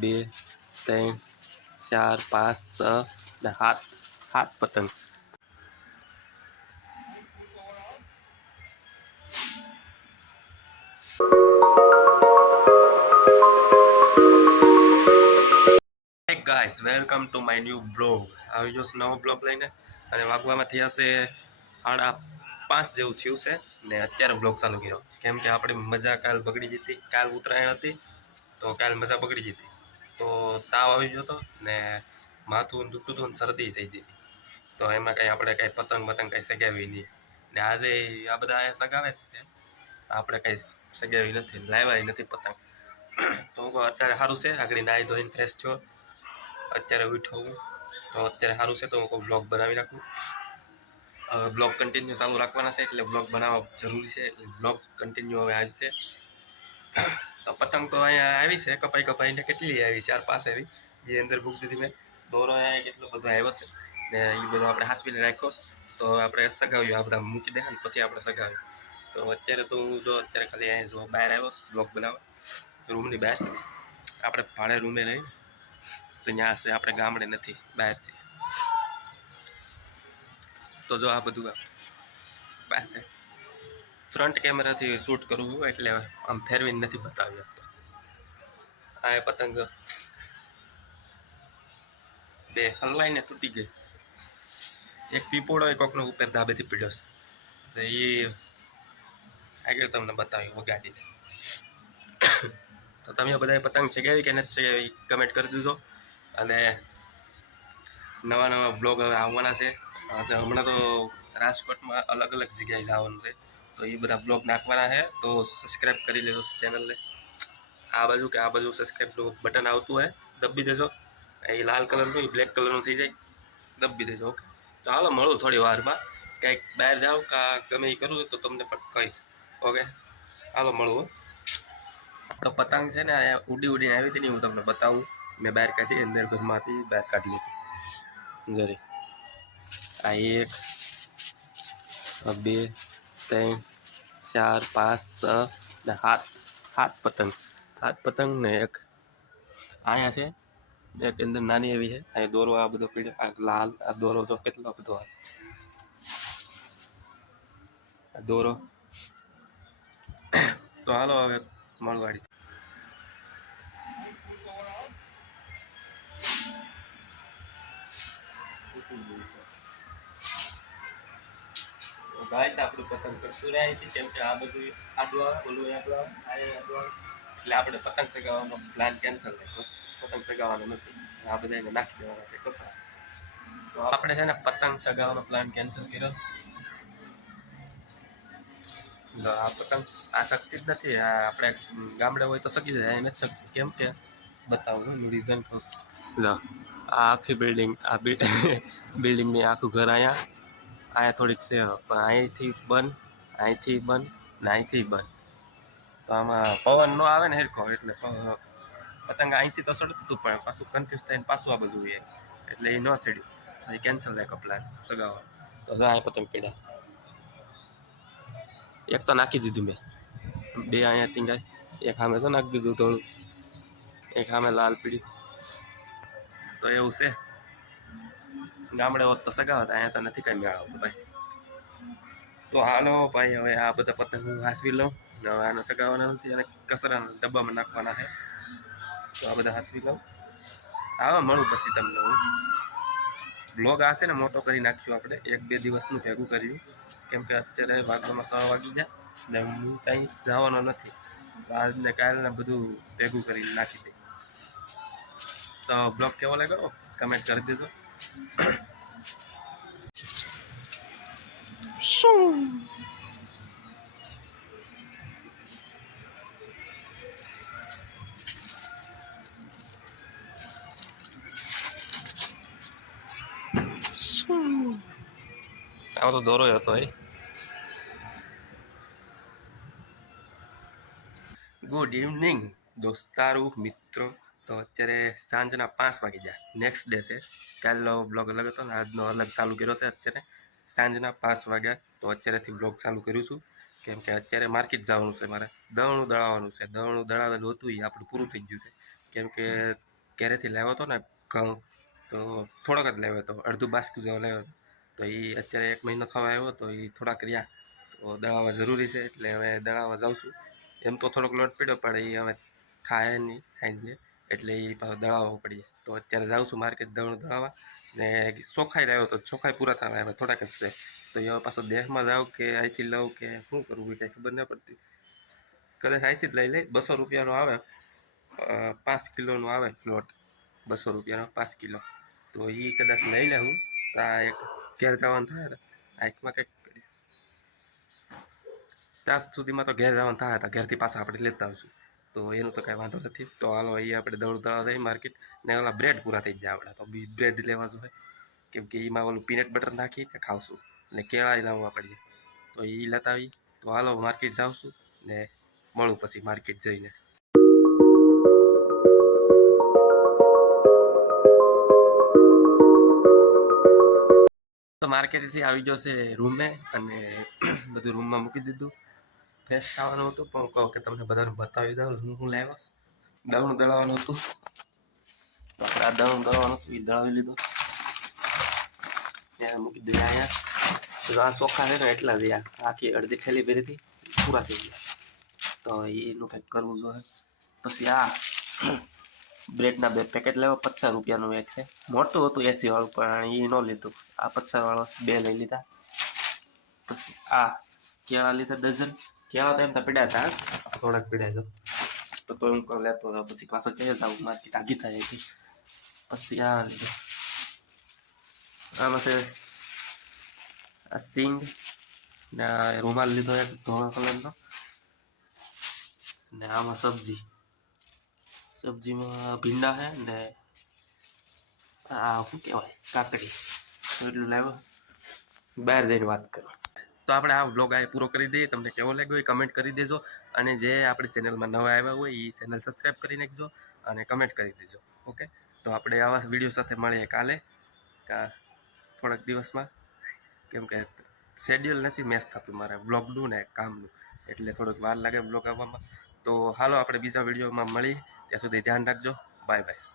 બે, ત્રણ, ચાર, પાંચ, છ, ને સાત. સાત પતંગ. Guys welcome to my new blog આવી ગયો નવો બ્લોગ લઈને અને વાગવામાં થયા છે સાડા પાંચ જેવું થયું છે ને અત્યારે બ્લોગ ચાલુ કર્યો. કેમ કે આપણી મજા કાલ બગડી જતી કાલ ઉત્તરાયણ હતી. તો કાલ મજા બગડી જતી તો તાવ આવી ગયો હતો ને માથું દુખતું હતું ને શરદી થઈ ગઈ તો એમાં કાંઈ આપણે કાંઈ પતંગ બતંગ કાંઈ સગાવી નહીં. ને આજે આ બધા સગાવે જ છે. આપણે કાંઈ સગાવી નથી, લાવ્યા નથી પતંગ. તો હું અત્યારે સારું છે? આગળ નાહી ધોઈને ફ્રેશ થયો. અત્યારે ઉઠો હું. તો અત્યારે સારું છે તો હું કોઈ બ્લોગ બનાવી નાખું. હવે બ્લોગ કન્ટિન્યુ ચાલુ રાખવાના છે એટલે બ્લોગ બનાવવા જરૂરી છે. એટલે બ્લોગ કન્ટિન્યુ હવે આવશે. તો પતંગ તો અહીંયા આવી છે, કપાઈ કપાઈને કેટલી આવી, ચાર પાંચ આવી. એ અંદર બુક દીધી મેં. દોરો અહીંયા કેટલો બધો આવ્યો છે, ને એ બધો આપણે હાસવીને રાખ્યો તો આપણે સગાવ્યું, આ બધા મૂકી દે ને, પછી આપણે સગાવ્યું. તો અત્યારે તો હું જો અત્યારે ખાલી અહીંયા જો બહાર આવ્યો છું બ્લોક બનાવવા. રૂમની બહાર. આપણે ભાડે રૂમે રહી તો ત્યાં છે, આપણે ગામડે નથી, બહાર છે તો જો આ બધું પાસે ફ્રન્ટ કેમેરાથી શૂટ કરવું એટલે આમ ફેરવીને નથી બતાવી શકતો. આ પતંગ બે હલવાઈને તૂટી ગઈ. એક પીપોળો એ કોકનો ઉપર ધાબેથી પીડ્યો છે. એ આગળ તમને બતાવ્યું વગાડીને. તો તમે બધાએ પતંગ ચગાવી કે નથી ચગાવી કમેન્ટ કરી દીધો. અને નવા નવા બ્લોગ હવે આવવાના છે. હમણાં તો રાજકોટમાં અલગ અલગ જગ્યાએ જવાનું છે. તો એ બધા બ્લોગ નાખવાના છે. તો સબસ્ક્રાઈબ કરી લેજો ચેનલને આ બાજુ કે આ બાજુ સબસ્ક્રાઈબનું બટન આવતું હોય, દબી દેજો. એ લાલ કલરનું એ બ્લેક કલરનું થઈ જાય. દબી દેજો ઓકે તો હાલો, મળું થોડી વારમાં. કંઈક બહાર જાઓ કા ગમે એ કરું તો તમને પણ કહીશ ઓકે હાલો મળવું. તો પતંગ છે ને, અહીંયા ઉડી ઉડીને આવી હતી ને, હું તમને બતાવું. મેં બહાર કાઢી, અંદર ઘરમાંથી બહાર કાઢી હતી જરી. આ એક બે, ત્રણ ચાર, પાંચ, છ, ને સાત સાત પતંગ સાત પતંગ ને એક. અહીંયા છે. એક અંદર નાની એવી છે. અહીંયા દોરો, આ બધો પીડ્યો આ લાલ, આ દોરો તો કેટલો બધો આ દોરો. તો હાલો હવે મળવાડી. ગાઈસ, આપણું પતંગ ચડતું રહે છે. કેમ કે આ બધું આડું આવે ઓલું આડું આવે આ આડું આવે એટલે આપણે પતંગ ચગાવવાનો પ્લાન કેન્સલ થાય. પતંગ ચગાવવાનો નથી. આ બધા એને નાખી દેવાના છે. કપડા તો આપણે છે ને પતંગ ચગાવવાનો પ્લાન કેન્સલ કર્યો. આ પતંગ આ શક્તિ જ નથી. આપણે ગામડે હોય તો શકી જાય, એને શક્તિ. કેમ કે બતાવું રીઝન લો, આ આખી બિલ્ડિંગ આ બિલ્ડિંગની આખું ઘર અહીંયા. અહીંયા થોડીક છે, પણ અહીંથી બંધ અહીંથી બંધ ને અહીંથી બંધ. તો આમાં પવન ન આવે ને હેરખો, એટલે પતંગ અહીંથી તો સડતું હતું પણ પાછું કન્ફ્યુઝ થઈને પાછું આ બધું એ એટલે એ ન સડ્યું. પછી કેન્સલ થાય પ્લાન સગાવવાનો તો આ પતંગ પીડા. એક તો નાખી દીધું મેં. બે અહીંયા ટીંગાય. એક સામે તો નાખી દીધું થોડું એક સામે લાલ પીળી. તો એવું છે. ગામડે હોત તો સગાવત અહીંયા તો નથી કઈ મેળ આવતો ભાઈ. તો હાલો ભાઈ, હવે આ બધા પતંગ હું હાંસવી લઉં હવે આને સગાવવાના નથી, અને કચરાના ડબ્બામાં નાખવાના છે. તો આ બધા હાંસવી લઉં. આવા મળું પછી તમને હું. બ્લોગ આ ને, મોટો કરી નાખશું આપણે. એક બે દિવસનું ભેગું કર્યું. કેમ કે અત્યારે વાગવામાં સવા વાગી ગયા, ને હું કાંઈ જવાનો નથી. તો આજને કાલને બધું ભેગું કરીને નાખી દઈ. તો બ્લોગ કેવો લાગ્યો? કમેન્ટ કરી દેજો. આમાં તો દોરો હતો એ ગુડ ઇવનિંગ દોસ્તારો મિત્રો તો અત્યારે સાંજના પાંચ વાગી ગયા. નેક્સ્ટ ડે છે. કાલનો બ્લોગ અલગ હતો ને, આજનો અલગ ચાલુ કર્યો છે અત્યારે. સાંજના પાંચ વાગ્યા. તો અત્યારેથી બ્લોગ ચાલુ કર્યું છું. કેમ કે અત્યારે માર્કેટ જવાનું છે મારે. દવણું દળાવવાનું છે. દવણું દળાવેલું હતું એ આપણું પૂરું થઈ ગયું છે. કેમ કે ઘરેથી લાવ્યો હતો ને ઘઉં, તો થોડોક જ લાવ્યો હતો. અડધું બાસ્કું જેવો લાવ્યો હતો. તો એ અત્યારે એક મહિનો થવા આવ્યો તો એ થોડાક રહ્યા. તો દળાવવા જરૂરી છે એટલે હવે દળાવવા જાઉં છું. એમ તો થોડોક લોટ પડ્યો, પણ એ હવે ખાય નહીં ખાઈને એટલે એ પાછો દળાવવો પડીએ તો અત્યારે જાઉં છું માર્કેટ દવણ દળાવવા ને ચોખાઈ લાવ્યો તો ચોખાઈ પૂરા થવા આવ્યા, થોડાક જ છે. તો એ પાછો દેહમાં જાઉં કે અહીંથી લઉં કે શું કરવું એ કંઈ ખબર ન પડતી. કદાચ અહીંથી જ લઈ લઈ, બસો રૂપિયાનો આવે પાંચ કિલોનો આવે લોટ બસો રૂપિયાનો, પાંચ કિલો. તો એ કદાચ લઈ લે હું, તો આ એક ઘેર જવાનું થાય ને આંખમાં કંઈક ત્યાં સુધીમાં તો ઘેર જવાનું થાય તો ઘેરથી પાછા આપણે લેતા આવશું. તો એનો તો કાંઈ વાંધો નથી. તો હાલો, અહીંયા આપણે દોડ દળવા જઈએ માર્કેટ ને ઓલા બ્રેડ પૂરા થઈ જાય આપણા. તો બી બ્રેડ લેવા જોઈએ કેમ કે એમાં ઓલું પીનટ બટર નાખીને ખાવશું. ને કેળા લાવવા પડીએ. તો એ લતાવી. તો હાલો, માર્કેટ જાવશું ને મળું પછી માર્કેટ જઈને. તો માર્કેટથી આવી ગયો છે રૂમે અને બધું રૂમમાં મૂકી દીધું. ફ્રેશ ખાવાનું હતું, પણ કહો કે તમને બધાને બતાવી દઉં, હું લાવ્યો દવણ દળાવવાનું હતું. આપણે આ દળું દળવાનું હતું, એ દળાવી લીધું. ત્યાં મૂકી દીધા અહીંયા. આ ચોખા છે ને, એટલા જ આખી અડધી થેલી ભરી હતી, પૂરા થઈ ગયા. તો એનું કંઈક કરવું જોઈએ. પછી આ બ્રેડના બે પેકેટ લેવા, પચાસ રૂપિયાનું એક છે. મોટું હતું એસી વાળું, પણ એ ન લીધું. આ પચાસ વાળો બે લઈ લીધા. પછી આ કેળા લીધા ડઝન. કેળા તો એમ તો પીડ્યા હતા? થોડાક પીડ્યા છો. તો તો એમ લેતો હતો પછી પાછો ક્યાં સાઉ માર્કેટ આગી થાય હતી પછી આ લીધો આમાં છે આ સિંગ ને રૂમાલ લીધો એક ધોળા કલરનો. ને આમાં સબ્જી. સબ્જીમાં ભીંડા છે ને આ શું કહેવાય? કાકડી. એટલું લાવ્યો. બહાર જઈને વાત કરો. તો આપણે આ વ્લોગ આ પૂરો કરી દઈએ. તમને કેવો લાગ્યો એ કમેન્ટ કરી દેજો. અને જે આપણી ચેનલમાં નવા આવ્યા હોય એ ચેનલ સબસ્ક્રાઈબ કરી નાખજો અને કમેન્ટ કરી દેજો. ઓકે તો આપણે આવા વીડિયો સાથે મળીએ કાલે. થોડાક દિવસમાં. કેમ કે શેડ્યુલ નથી મેચ થતું મારે વ્લોગનું ને કામનું. એટલે થોડુંક વાર લાગે વ્લોગ આવવામાં. તો હાલો, આપણે બીજા વિડીયોમાં મળી ત્યાં સુધી ધ્યાન રાખજો. Bye bye